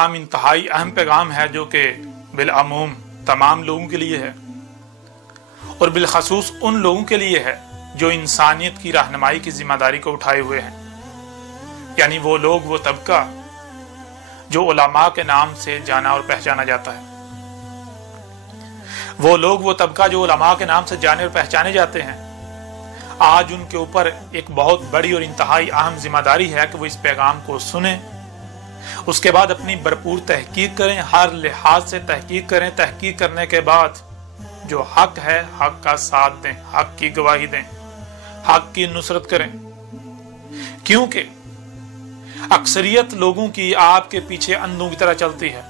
पैगाम इंतहाई अहम पैगाम है जो कि बिलअमूम तमाम लोगों के लिए है और बिलखसूस उन लोगों के लिए है जो इंसानियत की रहनुमाई की जिम्मेदारी को उठाए हुए हैं, यानी वो लोग, वो तबका जो उलमा के नाम से जाना और पहचाना जाता है। वो लोग, वो तबका जो उलमा के नाम से जाने और पहचाने जाते हैं, आज उनके ऊपर एक बहुत बड़ी और इंतहाई अहम जिम्मेदारी है कि वो इस पैगाम को सुने, उसके बाद अपनी भरपूर तहकीक करें, हर लिहाज से तहकीक करें। तहकीक करने के बाद जो हक है, हक का साथ दें, हक की गवाही दें, हक की नुसरत करें। क्योंकि अक्सरियत लोगों की आपके पीछे अंधों की तरह चलती है।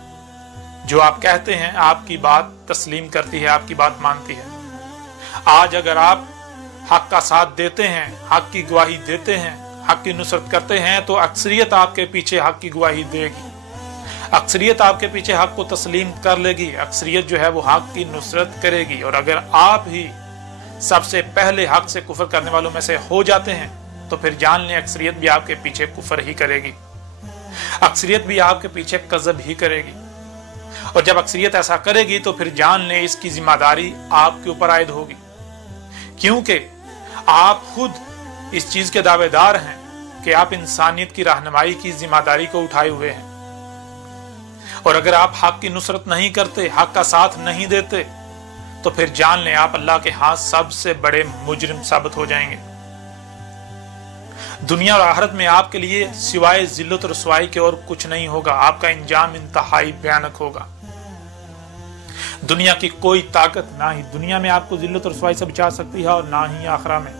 जो आप कहते हैं आपकी बात तस्लीम करती है, आपकी बात मानती है। आज अगर आप हक का साथ देते हैं, हक की गवाही देते हैं, हक की नुसरत करते हैं, तो अक्सरियत आपके पीछे हक की गवाही देगी, अक्सरियत आपके पीछे हक को तस्लीम कर लेगी, अक्सरियत जो है वो हक की नुसरत करेगी। और अगर आप ही सबसे पहले हक से कुफर करने वालों में से हो जाते हैं तो फिर जान लें अक्सरियत भी आपके पीछे कुफर ही करेगी, अक्सरियत भी आपके पीछे कज़ब ही करेगी। और जब अक्सरियत ऐसा करेगी तो फिर जान लें इसकी जिम्मेदारी आपके ऊपर आयद होगी, क्योंकि आप खुद इस चीज के दावेदार हैं कि आप इंसानियत की रहनुमाई की जिम्मेदारी को उठाए हुए हैं। और अगर आप हक की नुसरत नहीं करते, हक का साथ नहीं देते, तो फिर जान लें आप अल्लाह के हाथ सबसे बड़े मुजरिम साबित हो जाएंगे। दुनिया और आखिरत में आपके लिए सिवाय जिल्लत और रसवाई के और कुछ नहीं होगा। आपका इंजाम इंतहाई भयानक होगा। दुनिया की कोई ताकत ना ही दुनिया में आपको जिल्लत और रसवाई से बचा सकती है और ना ही आखिरा में।